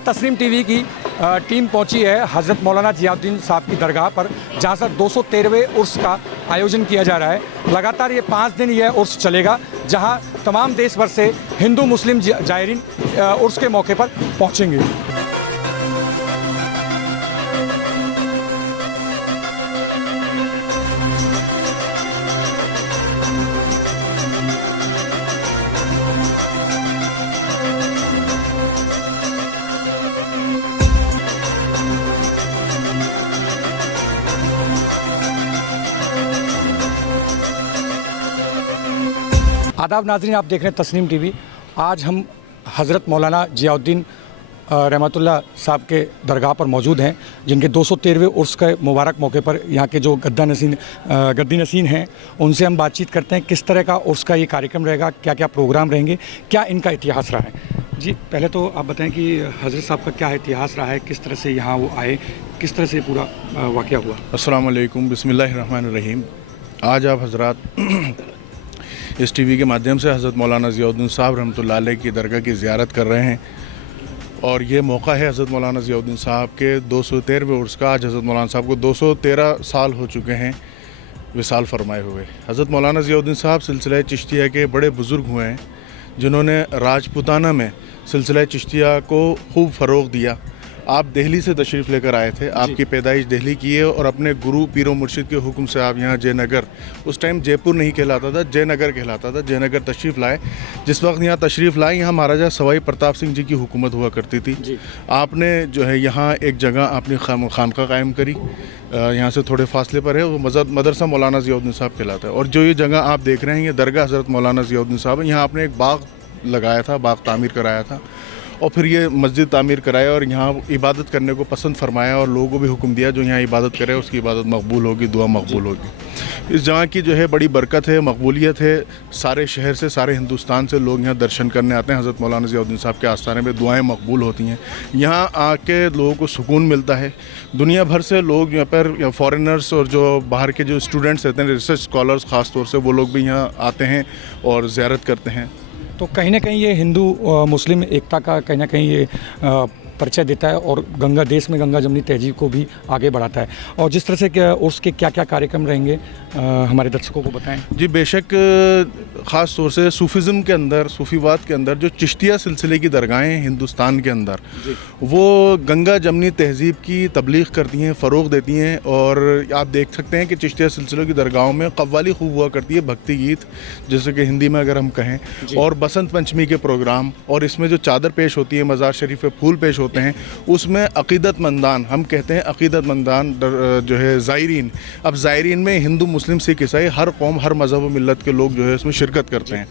आज तस्नीम टीवी की टीम पहुंची है हज़रत मौलाना ज़ियाउद्दीन साहब की दरगाह पर, जहां से 213वें उर्स का आयोजन किया जा रहा है। लगातार ये 5 दिन यह उर्स चलेगा, जहां तमाम देश भर से हिंदू मुस्लिम जायरीन उर्स के मौके पर पहुंचेंगे। आदाब नाज़रीन, आप देख रहे हैं तस्नीम टीवी। आज हम हज़रत मौलाना ज़ियाउद्दीन रहमतुल्लाह साहब के दरगाह पर मौजूद हैं, जिनके 213वें उर्स के मुबारक मौके पर यहाँ के जो गद्दी नसीन हैं उनसे हम बातचीत करते हैं। किस तरह का उर्स का ये कार्यक्रम रहेगा, क्या क्या प्रोग्राम रहेंगे, क्या इनका इतिहास रहा है। जी, पहले तो आप बताएं कि हज़रत साहब का क्या इतिहास रहा है, किस तरह से यहाँ वो आए, किस तरह से पूरा वाक़या हुआ। अस्सलाम वालेकुम, बिस्मिल्लाहिर्रहमानिर्रहीम। आज आप हज़रात इस टीवी के माध्यम से हज़रत मौलाना ज़ियाउद्दीन साहब रहमतुल्लाह अलैह की दरगाह की ज़ियारत कर रहे हैं, और ये मौका है हज़रत मौलाना ज़ियाउद्दीन साहब के 213वें उर्स का। आज हज़रत मौलाना साहब को 213 साल हो चुके हैं विसाल फरमाए हुए। हज़रत मौलाना ज़ियाउद्दीन साहब सिलसिला चिश्तिया के बड़े बुज़ुर्ग हुए हैं, जिन्होंने राजपुताना में सिलसिला चिश्तिया को खूब फ़रोग़ दिया। आप दिल्ली से तशरीफ़ लेकर आए थे, आपकी पैदाइश दिल्ली की है, और अपने गुरु पीरो मुर्शिद के हुक्म से आप यहाँ जयनगर, उस टाइम जयपुर नहीं कहलाता था, जयनगर कहलाता था, जयनगर तशरीफ़ लाए। जिस वक्त यहाँ तशरीफ़ लाए, यहाँ महाराजा सवाई प्रताप सिंह जी की हुकूमत हुआ करती थी। आपने जो है यहाँ एक जगह अपनी खानका कायम करी, यहाँ से थोड़े फासले पर है, वो मदरसा मौलाना ज़ियाउद्दीन साहब कहलाता है। और जो ये जगह आप देख रहे हैं, ये दरगाह हज़रत मौलाना ज़ियाउद्दीन साहब है। यहाँ आपने एक बाग लगाया था, बाग तामीर कराया था, और फिर ये मस्जिद तामीर कराया, और यहाँ इबादत करने को पसंद फरमाया, और लोगों को भी हुक्म दिया जो यहाँ इबादत करे उसकी इबादत मकबूल होगी, दुआ मकबूल होगी। इस जगह की जो है बड़ी बरकत है, मकबूलियत है। सारे शहर से, सारे हिंदुस्तान से लोग यहाँ दर्शन करने आते हैं। हज़रत मौलाना ज़ियाउद्दीन साहब के आस्थाने में दुआएं मकबूल होती हैं। यहाँ आके लोगों को सुकून मिलता है। दुनिया भर से लोग यहाँ पर, फॉरेनर्स और जो बाहर के जो स्टूडेंट्स रहते हैं, रिसर्च स्कॉलर्स ख़ास तौर से, वो लोग भी यहाँ आते हैं और ज़ियारत करते हैं। तो कहीं ना कहीं ये हिंदू मुस्लिम एकता का कहीं ना कहीं ये परिचय देता है, और देश में गंगा जमनी तहजीब को भी आगे बढ़ाता है। और जिस तरह से उसके क्या क्या कार्यक्रम रहेंगे हमारे दर्शकों को बताएं। जी बेशक, ख़ास तौर से सूफ़िज़्म के अंदर, सूफ़ीवाद के अंदर जो चिश्तिया सिलसिले की दरगाहें हैं हिंदुस्तान के अंदर, वो गंगा जमनी तहजीब की तबलीग करती हैं, फ़रोग़ देती हैं। और आप देख सकते हैं कि चिश्तिया सिलसिले की दरगाहों में कव्वाली खूब हुआ करती है, भक्ति गीत, जैसे कि हिंदी में अगर हम कहें, और बसंत पंचमी के प्रोग्राम, और इसमें जो चादर पेश होती है, मज़ार शरीफ पे फूल पेश होते हैं, उसमें अक़ीदतमंदान, हम कहते हैं अक़ीदतमंदान जो है ज़ायरीन। अब ज़ायरीन में हिंदू मुस्लिम सिख ईसाई हर कौम, हर मज़हब व मिल्लत के लोग जो है इसमें शिरकत करते हैं।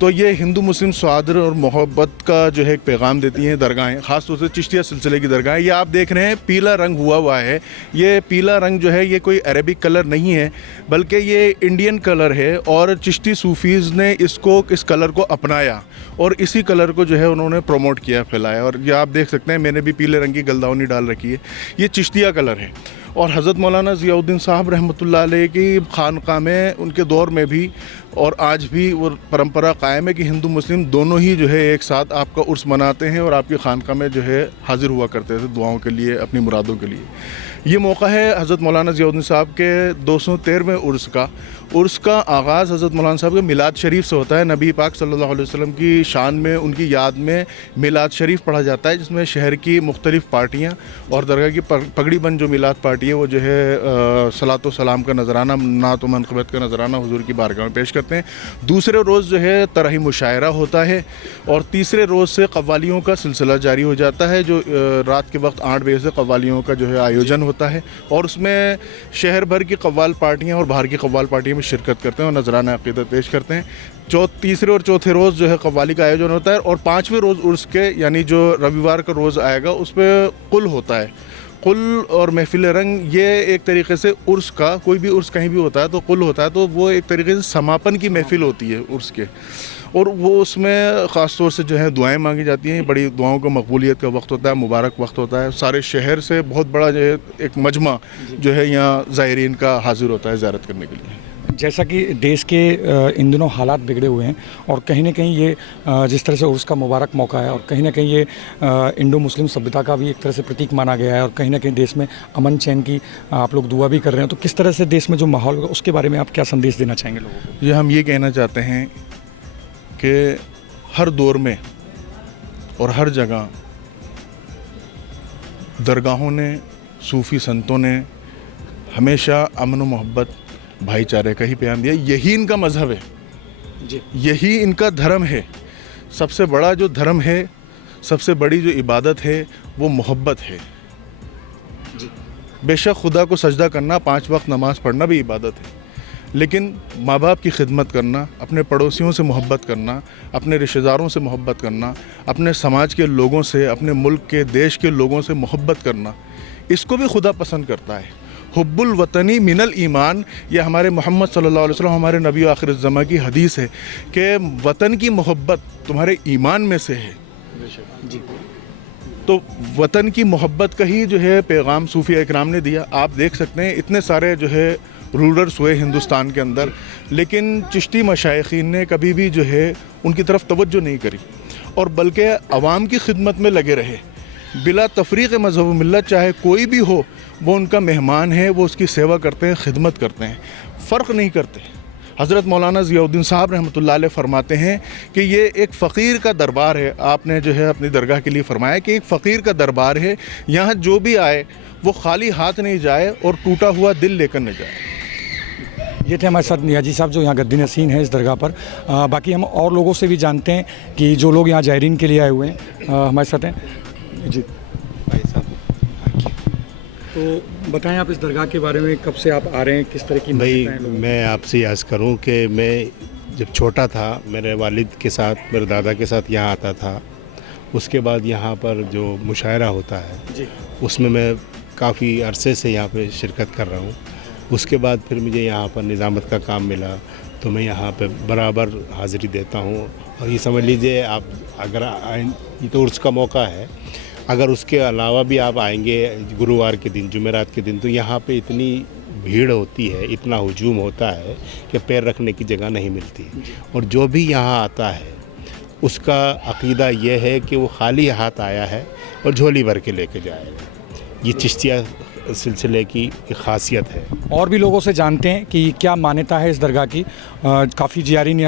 तो ये हिंदू मुस्लिम स्वादर और मोहब्बत का जो है एक पैगाम देती हैं दरगाहें, ख़ास तौर से चिश्तिया सिलसिले की दरगाहें। ये आप देख रहे हैं पीला रंग हुआ है, ये पीला रंग जो है ये कोई अरबिक कलर नहीं है, बल्कि ये इंडियन कलर है, और चिश्ती सूफ़ीज़ ने इस कलर को अपनाया, और इसी कलर को जो है उन्होंने प्रमोट किया, फैलाया। और ये आप देख सकते हैं, मैंने भी पीले रंग की गलदावनी डाल रखी है, ये चिश्तिया कलर है। और हज़रत मौलाना ज़ियाउद्दीन साहब रहमतुल्लाह अलैह की खानका में, उनके दौर में भी और आज भी वो परंपरा कायम है कि हिंदू मुस्लिम दोनों ही जो है एक साथ आपका उर्स मनाते हैं, और आपकी खानका में जो है हाजिर हुआ करते थे दुआओं के लिए, अपनी मुरादों के लिए। ये मौका है हज़रत मौलाना ज़ियाउद्दीन साहब के 213वें उर्स का। उर्स का आगाज़ हज़रत मौलाना साहब के मिलाद शरीफ से होता है। नबी पाक सल्लल्लाहु अलैहि वसल्लम की शान में, उनकी याद में मिलाद शरीफ पढ़ा जाता है, जिसमें शहर की मुख्तलिफ़ पार्टियाँ और दरगाह की पगड़ी बंद जो मिलाद पार्टी है, वो जो है सलात व सलाम का नजराना, नात व मनक़बत का नजराना हुज़ूर की बारगाह में पेश करते हैं। दूसरे रोज़ जो है तराही मुशायरा होता है, और तीसरे रोज़ से कव्वालियों का सिलसिला जारी हो जाता है, जो रात के वक्त 8 बजे से कव्वालियों का जो है आयोजन होता है, और उसमें शहर भर की कव्वाल पार्टियाँ और बाहर की कव्वाल पार्टियाँ में शिरकत करते हैं और नजराना अक़ीदत पेश करते हैं। तीसरे और चौथे रोज़ जो है कव्वाली का आयोजन होता है, और 5वें रोज़ उर्स के, यानी जो रविवार का रोज़ आएगा, उस पर कुल होता है। कुल और महफिल रंग, ये एक तरीके से उर्स का, कोई भी उर्स कहीं भी होता है तो कुल होता है, तो वो एक तरीके से समापन की महफिल होती है उर्स के, और वो उसमें ख़ास तौर से जो है दुआएं मांगी जाती हैं। बड़ी दुआओं का मकबूलियत का वक्त होता है, मुबारक वक्त होता है। सारे शहर से बहुत बड़ा जो है एक मजमा जो है यहाँ ज़ायरीन का हाजिर होता है ज़ियारत करने के लिए। जैसा कि देश के इन दिनों हालात बिगड़े हुए हैं और कहीं ना कहीं ये जिस तरह से उर्स का मुबारक मौका है और कहीं ना कहीं ये इंडो मुस्लिम सभ्यता का भी एक तरह से प्रतीक माना गया है और कहीं ना कहीं देश में अमन चैन की आप लोग दुआ भी कर रहे हैं, तो किस तरह से देश में जो माहौल होगा उसके बारे में आप क्या संदेश देना चाहेंगे लोगों को? ये हम ये कहना चाहते हैं कि हर दौर में और हर जगह दरगाहों ने, सूफ़ी संतों ने हमेशा अमन व मोहब्बत, भाईचारे का ही प्यार दिया। यही इनका मज़हब है जी, यही इनका धर्म है। सबसे बड़ा जो धर्म है, सबसे बड़ी जो इबादत है वो मोहब्बत है। बेशक खुदा को सजदा करना, 5 वक्त नमाज पढ़ना भी इबादत है, लेकिन माँ बाप की खिदमत करना, अपने पड़ोसियों से मोहब्बत करना, अपने रिश्तेदारों से मोहब्बत करना, अपने समाज के लोगों से, अपने मुल्क के, देश के लोगों से मोहब्बत करना, इसको भी खुदा पसंद करता है। हुब्बुल वतनी मिनल ईमान, यह हमारे मोहम्मद सल्लल्लाहु अलैहि वसल्लम, हमारे नबी आखिर ज़मा की हदीस है कि वतन की मोहब्बत तुम्हारे ईमान में से है। जी, तो वतन की मोहब्बत का ही जो है पैगाम सूफ़ी इकराम ने दिया। आप देख सकते हैं इतने सारे जो है रूलर्स हुए हिंदुस्तान के अंदर, लेकिन चिश्ती मशाइखीन ने कभी भी जो है उनकी तरफ तवज्जो नहीं करी और बल्कि अवाम की खिदमत में लगे रहे बिला तफरीक़ मज़हब व मिल्लत। चाहे कोई भी हो, वो उनका मेहमान है, वो उसकी सेवा करते हैं, खिदमत करते हैं, फ़र्क नहीं करते। हज़रत मौलाना ज़ियाउद्दीन साहब रहमतुल्लाह अलैह फरमाते हैं कि ये एक फ़कीर का दरबार है। आपने जो है अपनी दरगाह के लिए फरमाया कि एक फ़कीर का दरबार है, यहाँ जो भी आए वो खाली हाथ नहीं जाए और टूटा हुआ दिल लेकर न जाए। ये थे हमारे साथ नियाजी साहब जो यहाँ गद्दी नसीन है इस दरगाह पर। बाकी हम और लोगों से भी जानते हैं कि जो लोग यहाँ ज़ायरीन के लिए आए हुए हैं हमारे साथ हैं। जी भाई साहब, तो बताएं आप इस दरगाह के बारे में, कब से आप आ रहे हैं, किस तरह की भाई मान्यताएं हैं लोगों की? मैं आपसे अर्ज़ करूं कि मैं जब छोटा था मेरे वालिद के साथ, मेरे दादा के साथ यहाँ आता था। उसके बाद यहाँ पर जो मुशायरा होता है जी, उसमें मैं काफ़ी अरसे से यहाँ पे शिरकत कर रहा हूँ। उसके बाद फिर मुझे यहाँ पर निज़ामत का काम मिला तो मैं यहाँ पे बराबर हाज़िरी देता हूँ। और ये समझ लीजिए आप अगर ये तो उर्स का मौका है, अगर उसके अलावा भी आप आएंगे गुरुवार के दिन, जुमेरात के दिन, तो यहाँ पे इतनी भीड़ होती है, इतना हुजूम होता है कि पैर रखने की जगह नहीं मिलती। और जो भी यहाँ आता है उसका अक़ीदा यह है कि वो खाली हाथ आया है और झोली भर के लेके जाएगा। ये चिश्तिया सिलसिले की एक ख़ासियत है। और भी लोगों से जानते हैं कि क्या मान्यता है इस दरगाह की। काफ़ी ज़ायरीन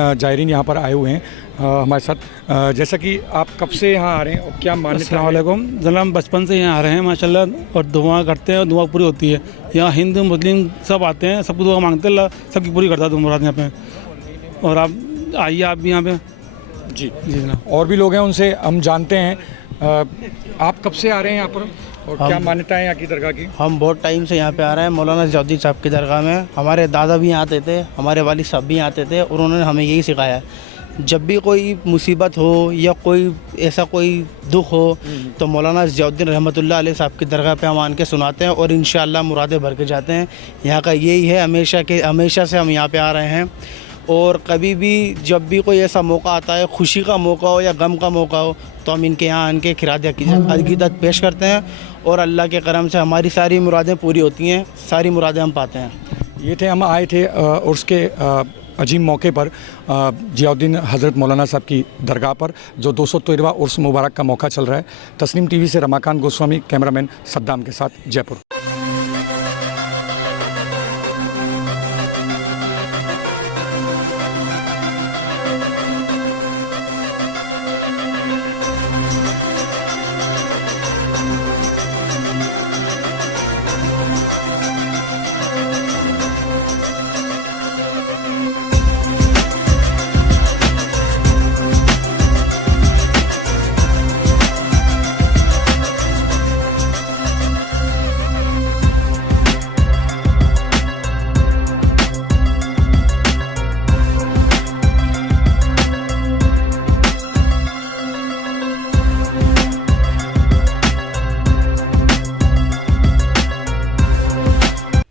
यहाँ पर आए हुए हैं हमारे साथ। जैसा कि आप कब से यहाँ आ रहे हैं और क्या मान्यता अस्सलाम है? वालेकुम जनाब, हम बचपन से यहाँ आ रहे हैं माशाल्लाह, और दुआ करते हैं और दुआ पूरी होती है। यहाँ हिंदू मुस्लिम सब आते हैं, सबको दुआ मांगते हैं, अल्लाह सबकी पूरी करता है दुआ मुराद यहाँ पे। और आप आइए, आप भी यहाँ पे। जी जी जनाब। और भी लोग हैं, उनसे हम जानते हैं। आप कब से आ रहे हैं यहाँ पर और क्या मान्यता है यहाँ की दरगाह की? हम बहुत टाइम से यहाँ पे आ रहे हैं मौलाना ज़ियाउद्दीन साहब की दरगाह में। हमारे दादा भी यहाँ आते थे, हमारे वालिद साहब भी यहाँ आते थे, और उन्होंने हमें यही सिखाया है जब भी कोई मुसीबत हो या कोई ऐसा कोई दुख हो तो मौलाना ज़ियाउद्दीन रहमतुल्लाह अलैह साहब की दरगाह पे हम आन के सुनाते हैं और इंशाअल्लाह मुरादें भर के जाते हैं। यहाँ का यही है, हमेशा से हम यहाँ पे आ रहे हैं। और कभी भी जब भी कोई ऐसा मौका आता है, खुशी का मौका हो या गम का मौका हो, तो हम इनके यहाँ आन के खिरात अकीदत पेश करते हैं और अल्लाह के करम से हमारी सारी मुरादें पूरी होती हैं, सारी मुरादें हम पाते हैं। ये थे, हम आए थे उर्स के अजीम मौके पर ज़ियाउद्दीन हज़रत मौलाना साहब की दरगाह पर, जो 213वां उर्स मुबारक का मौका चल रहा है। तस्नीम टीवी से रमाकांत गोस्वामी, कैमरामैन सद्दाम के साथ, जयपुर।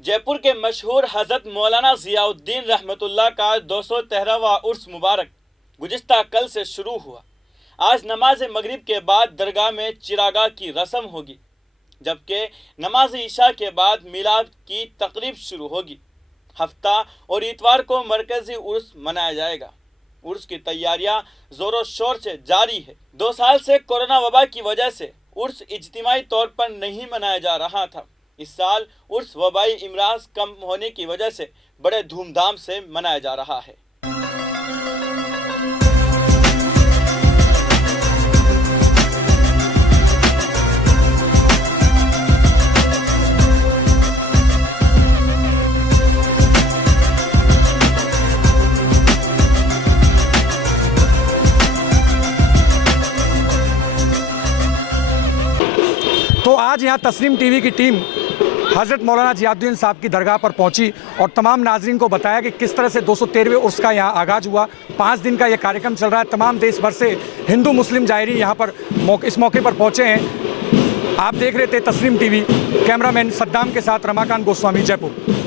जयपुर के मशहूर हज़रत मौलाना ज़ियाउद्दीन रहमतुल्लाह का 213वां उर्स मुबारक गुज़िश्ता कल से शुरू हुआ। आज नमाज मगरिब के बाद दरगाह में चिरागा की रस्म होगी, जबकि नमाज ईशा के बाद मिलाद की तकरीब शुरू होगी। हफ्ता और इतवार को मरकजी उर्स मनाया जाएगा। उर्स की तैयारियां जोरों शोर से जारी है। 2 साल से कोरोना वबा की वजह से उर्स इज्तिमाई तौर पर नहीं मनाया जा रहा था। इस साल उर्स वबाई इमराज कम होने की वजह से बड़े धूमधाम से मनाया जा रहा है। तो आज यहाँ तस्नीम टीवी की टीम हज़रत मौलाना जियाउद्दीन साहब की दरगाह पर पहुंची और तमाम नाजरीन को बताया कि किस तरह से 213वें उर्स का यहाँ आगाज़ हुआ। 5 दिन का ये कार्यक्रम चल रहा है। तमाम देश भर से हिंदू मुस्लिम ज़ायरीन यहाँ पर इस मौके पर पहुँचे हैं। आप देख रहे थे तस्नीम टीवी। कैमरामैन सद्दाम के साथ रमाकांत गोस्वामी, जयपुर।